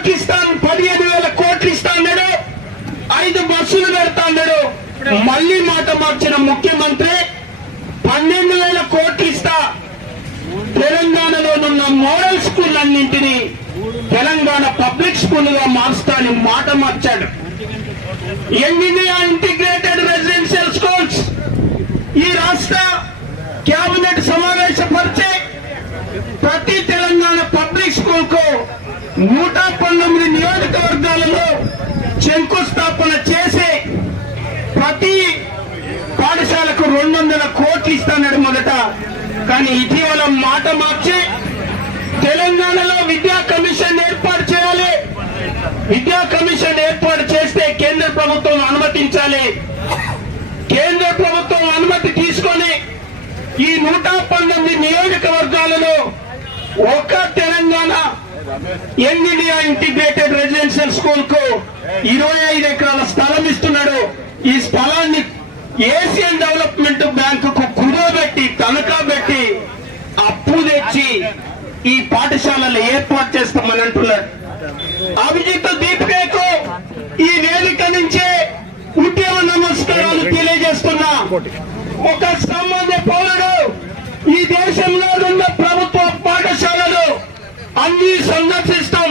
కోట్లు ఇస్తాను, 15,000 కోట్లు ఇస్తా అన్నాడు, 5 బస్సులు పెడతా అన్నాడు. మళ్ళీ మాట మార్చిన ముఖ్యమంత్రి 12,000 కోట్లు ఇస్తా, తెలంగాణలోనున్న మోడల్ స్కూల్ అన్నింటినీ తెలంగాణ పబ్లిక్ స్కూల్ గా మార్చుతా అని మాట మార్చాడు. Young India integrated residential schools ఈ రాష్ట్ర కేబినెట్ సమావేశపరిచి ప్రతి తెలంగాణ పబ్లిక్ స్కూల్ కు 119 నియోజకవర్గాలలో శంకుస్థాపన చేసి ప్రతి పాఠశాలకు 200 కోట్లు ఇస్తాడు మొదట. కానీ ఇటీవల మాట మార్చి తెలంగాణలో విద్యా కమిషన్ ఏర్పాటు చేయాలి, విద్యా కమిషన్ ఏర్పాటు చేస్తే కేంద్ర ప్రభుత్వం అనుమతించాలి, కేంద్ర ప్రభుత్వం అనుమతి తీసుకొని ఈ 119 నియోజకవర్గాలలో ఒక Telangana young India integrated residential school కు 25 ఎకరాల స్థలం ఇస్తున్నాడు. ఈ స్థలాన్ని ఏషియన్ డెవలప్మెంట్ బ్యాంకుకు కుదోబెట్టి తనఖా పెట్టి అప్పు తెచ్చి ఈ పాఠశాలలు ఏర్పాటు చేస్తామని అంటున్నారు. అభిజిత్ దీపికకు ఈ వేదిక నుంచే ఉద్యమ నమస్కారాలు తెలియజేస్తున్నా. ఒక సామాన్య పౌరుడు ఈ దేశంలో ఉన్న ప్రభుత్వ పాఠశాలలు అన్ని సందర్శిస్తాం,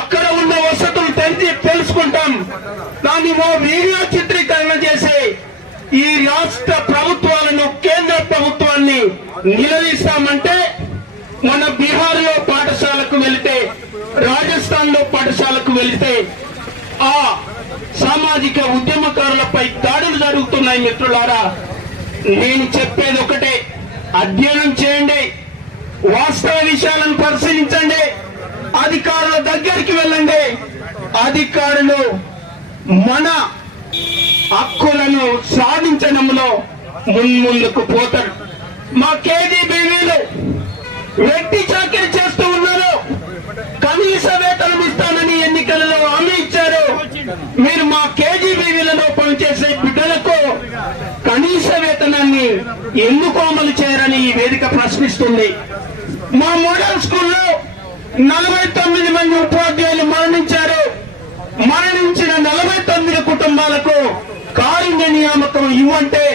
అక్కడ ఉన్న వసతులు తెలుసుకుంటాం, దాన్ని వీడియో చిత్రీకరణ చేసి ఈ రాష్ట్ర ప్రభుత్వాలను కేంద్ర ప్రభుత్వాన్ని నిలదీస్తామంటే మన బీహార్ లో పాఠశాలకు వెళితే, రాజస్థాన్ లో పాఠశాలకు వెళితే ఆ సామాజిక ఉద్యమకారులపై దాడులు జరుగుతున్నాయి. మిత్రులారా, నేను చెప్పేది ఒకటే, అధ్యయనం చేయండి, వాస్తవ విషయాలను పరిశీలించండి, అధికారుల దగ్గరికి వెళ్ళండి. అధికారులు మన హక్కులను సాధించడంలో ముందుకు పోతారు. మా కేజీబీవీలు వెట్టి చాకిరీ చేస్తూ ఉన్నారు, కనీస వేతనం ఇస్తానని ఎన్నికలలో హామీ ఇచ్చారు. మీరు మా కేజీబీవీలలో పనిచేసే బిడ్డలకు కనీస వేతనాన్ని ఎందుకు అమలు చేయరని ఈ వేదిక ప్రశ్నిస్తుంది. మా మోడల్ స్కూల్లో 49 మంది ఉపాధ్యాయులు మరణించారు. మరణించిన 49 కుటుంబాలకు కారుణ్య నియామకం ఇవ్వంటే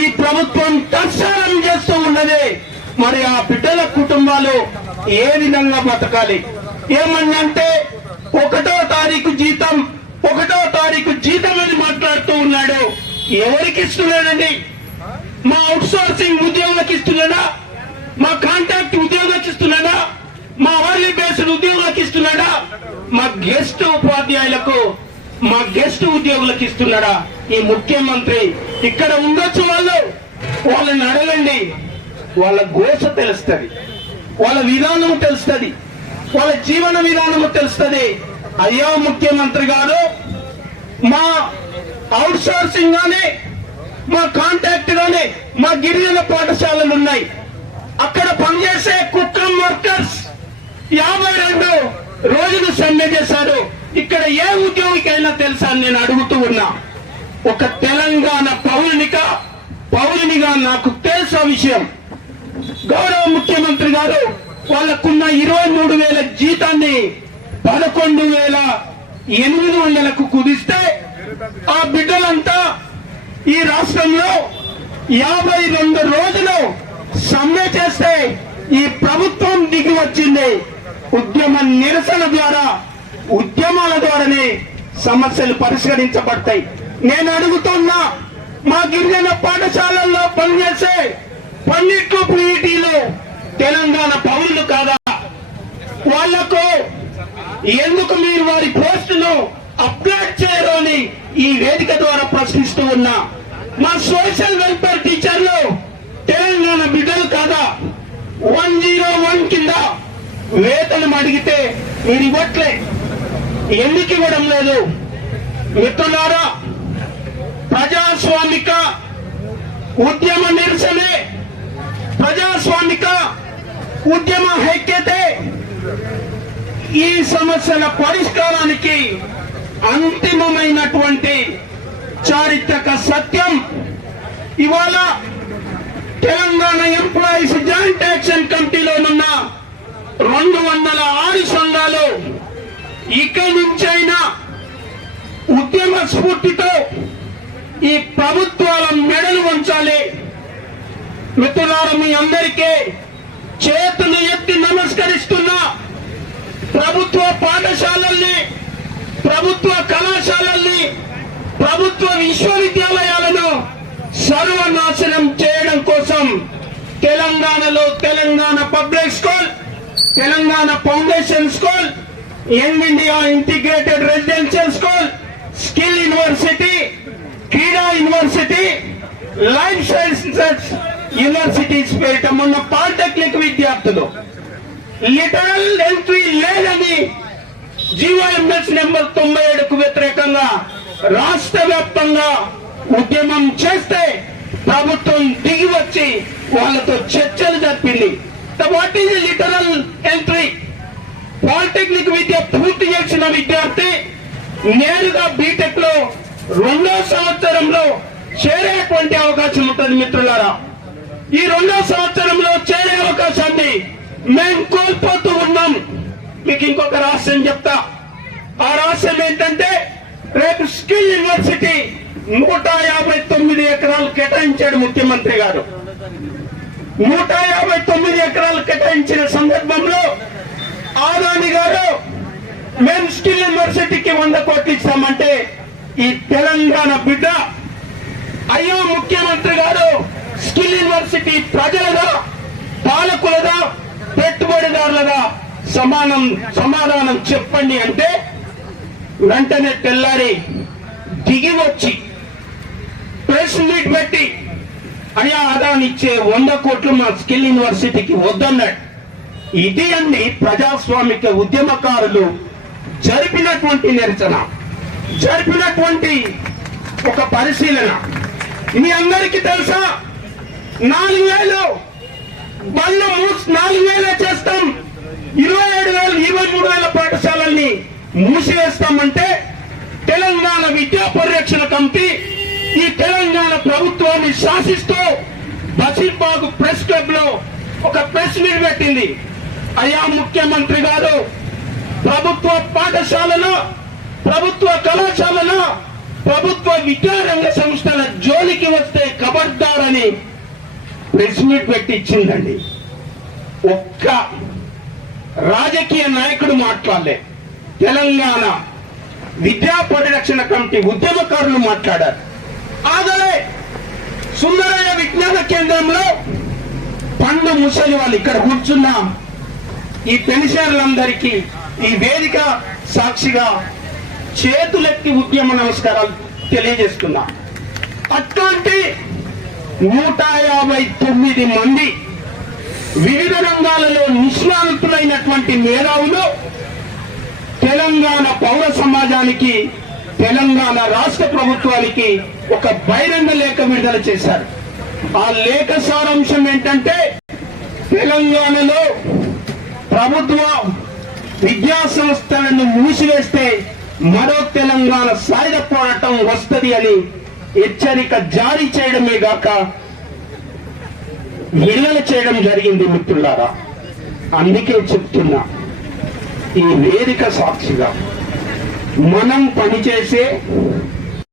ఈ ప్రభుత్వం తత్సరం చేస్తూ ఉన్నది. మరి ఆ బిడ్డల కుటుంబాలు ఏ విధంగా బతకాలి? ఏమన్నంటే 1వ తారీఖు జీతం, 1వ తారీఖు జీతం అని మాట్లాడుతూ ఉన్నాడు. ఎవరికి ఇస్తున్నాడండి? మా అవుట్ సోర్సింగ్ ఉద్యోగులకు ఇస్తున్నాడా? మా కాంట్రాక్ట్ ఉద్యోగులకు ఇస్తున్నాడా? మా అవర్లీ బేస్డ్ ఉద్యోగులకు ఇస్తున్నాడా? మా గెస్ట్ ఉపాధ్యాయులకు, మా గెస్ట్ ఉద్యోగులకు ఇస్తున్నాడా? ఈ ముఖ్యమంత్రి ఇక్కడ ఉండొచ్చు, వాళ్ళని అడగండి, వాళ్ళ గోస తెలుస్తుంది, వాళ్ళ విధానం తెలుస్తుంది, వాళ్ళ జీవన విధానం తెలుస్తుంది. అయ్యా ముఖ్యమంత్రి గారు, మా అవుట్ సోర్సింగ్ గానీ, మా కాంట్రాక్ట్ గానీ, మా గిరిజన పాఠశాలలు ఉన్నాయి, అక్కడ పనిచేసే కుక్కం వర్కర్స్ 52 రోజులు సమ్మె చేశారు. ఇక్కడ ఏ ఉద్యోగికైనా తెలుసా అని నేను అడుగుతూ ఉన్నా. ఒక తెలంగాణ పౌరునిగా నాకు తెలుసా విషయం. గౌరవ ముఖ్యమంత్రి గారు వాళ్ళకున్న 23,000 జీతాన్ని 11,800కు కుదిస్తే ఆ బిడ్డలంతా ఈ రాష్ట్రంలో 52 రోజులు సమ్మె చేస్తే ఈ ప్రభుత్వం దిగి వచ్చింది. ఉద్యమ నిరసన ద్వారా, ఉద్యమాల ద్వారానే సమస్యలు పరిష్కరించబడతాయి. నేను అడుగుతున్నా, మా గిరిజన పాఠశాలల్లో పనిచేసే పన్నెట్లు పీఈటీలు తెలంగాణ పౌరులు కాదా? వాళ్లకు ఎందుకు మీరు వారి పోస్టును అప్లోడ్ చేయరు అని ఈ వేదిక ద్వారా ప్రశ్నిస్తూ ఉన్నా. మా సోషల్ వెల్ఫేర్ టీచర్లు తెలంగాణ బిడ్డలు కాదా? 101 కింద వేతనం అడిగితే మీరు ఇవ్వట్లే, ఎందుకు ఇవ్వడం లేదు? మిత్రులారా, ప్రజాస్వామిక ఉద్యమ నిరసనే, ప్రజాస్వామిక ఉద్యమ ఐక్యతే ఈ సమస్యల పరిష్కారానికి అంతిమమైనటువంటి చారిత్రక సత్యం. ఇవాళ తెలంగాణ ఎంప్లాయీస్ జాయింట్ యాక్షన్ కమిటీలోనున్న 206 సంఘాలు ఇక్కడి నుంచైనా ఉద్యమ స్ఫూర్తితో ఈ ప్రభుత్వాల మెడలు వంచాలి. మిత్రులారా, మీ అందరికీ చేతులు ఎత్తి నమస్కరిస్తున్నా. ప్రభుత్వ పాఠశాలల్ని, ప్రభుత్వ కళాశాలల్ని, ప్రభుత్వ విశ్వవిద్యాలయాలను సర్వనాశనం చేయడం కోసం తెలంగాణలో Telangana public school, Telangana foundation school, young India integrated residential school, skill university, క్రీడా యూనివర్సిటీ, లైఫ్ సైన్సెస్ యూనివర్సిటీస్ పేరిట మొన్న పాలిటెక్నిక్ విద్యార్థులు లిటరల్ ఎంట్రీ లేదని జీవోఎంఎస్ నెంబర్ 97కు వ్యతిరేకంగా రాష్ట్ర వ్యాప్తంగా ఉద్యమం చేస్తే ప్రభుత్వం దిగి వచ్చి వాళ్ళతో చర్చలు జరిపింది. What is literal entry? Polytechnic విద్య పూర్తి చేసిన విద్యార్థి నేరుగా బీటెక్ లో 2వ సంవత్సరంలో చేరేటువంటి అవకాశం ఉంటుంది. మిత్రులారా, ఈ 2వ సంవత్సరంలో చేరే అవకాశాన్ని మేము కోల్పోతూ ఉన్నాం. మీకు ఇంకొక రహస్యం చెప్తా. ఆ రహస్యం ఏంటంటే, రేపు స్కిల్ యూనివర్సిటీ 159 ఎకరాలు కేటాయించాడు ముఖ్యమంత్రి గారు. 159 ఎకరాలు కేటాయించిన సందర్భంలో ఆదాని గారు మేము స్కిల్ యూనివర్సిటీకి 100 కోట్లు ఇస్తామంటే ఈ తెలంగాణ బిడ్డ, అయ్యో ముఖ్యమంత్రి గారు, స్కిల్ యూనివర్సిటీ ప్రజలదా, పాలకులదా, పెట్టుబడిదారులదా, సమాధానం చెప్పండి అంటే వెంటనే తెల్లారి దిగి వచ్చి ప్రెస్ మీట్ పెట్టి, అయ్యా అదానిచ్చే 100 కోట్లు మా స్కిల్ యూనివర్సిటీకి వద్దన్నాడు. ఇది అండి ప్రజాస్వామిక ఉద్యమకారులు జరిపినటువంటి నిరసన, జరిపినటువంటి ఒక పరిశీలన. మీ అందరికీ తెలుసా, 4,000 బళ్ళు 4,000 చేస్తాం, 23,000 పాఠశాలల్ని మూసివేస్తామంటే తెలంగాణ విద్యా పరిరక్షణ కమిటీ ఈ తెలంగాణ ప్రభుత్వాన్ని శాసిస్తూ బషీర్బాగ్ ప్రెస్ క్లబ్ లో ఒక ప్రెస్ మీట్ పెట్టింది. అయ్యా ముఖ్యమంత్రి గారు, ప్రభుత్వ పాఠశాలలో, ప్రభుత్వ కళాశాలలో, ప్రభుత్వ విద్యారంగ సంస్థల జోలికి వస్తే ఖబర్దారని ప్రెస్ మీట్ పెట్టి ఇచ్చిందండి. ఒక్క రాజకీయ నాయకుడు మాట్లాడలే. తెలంగాణ విద్యా పరిరక్షణ కమిటీ ఉద్యమకారులు మాట్లాడారు. ఆగలే. సుందరయ్య విజ్ఞాన కేంద్రంలో పండు ముసలి వాళ్ళు ఇక్కడ కూర్చున్న ఈ పెన్షనర్లందరికీ ఈ వేదిక సాక్షిగా చేతులెత్తి ఉద్యమ నమస్కారాలు తెలియజేస్తున్నా. అట్లాంటి 159 మంది వివిధ రంగాలలో నిష్ణాతులైనటువంటి మేధావులు తెలంగాణ పౌర సమాజానికి, తెలంగాణ రాష్ట్ర ప్రభుత్వానికి ఒక బహిరంగ లేఖ విడుదల చేశారు. ఆ లేఖ సారాంశం ఏంటంటే, తెలంగాణలో ప్రభుత్వ విద్యా సంస్థలను మూసివేస్తే మరో తెలంగాణ సాయుధ పోరాటం వస్తది అని హెచ్చరిక జారీ చేయడమే గాక విడుదల చేయడం జరిగింది. మిత్రులారా, అందుకే చెప్తున్నా, ఈ వేదిక సాక్షిగా మనం పనిచేసే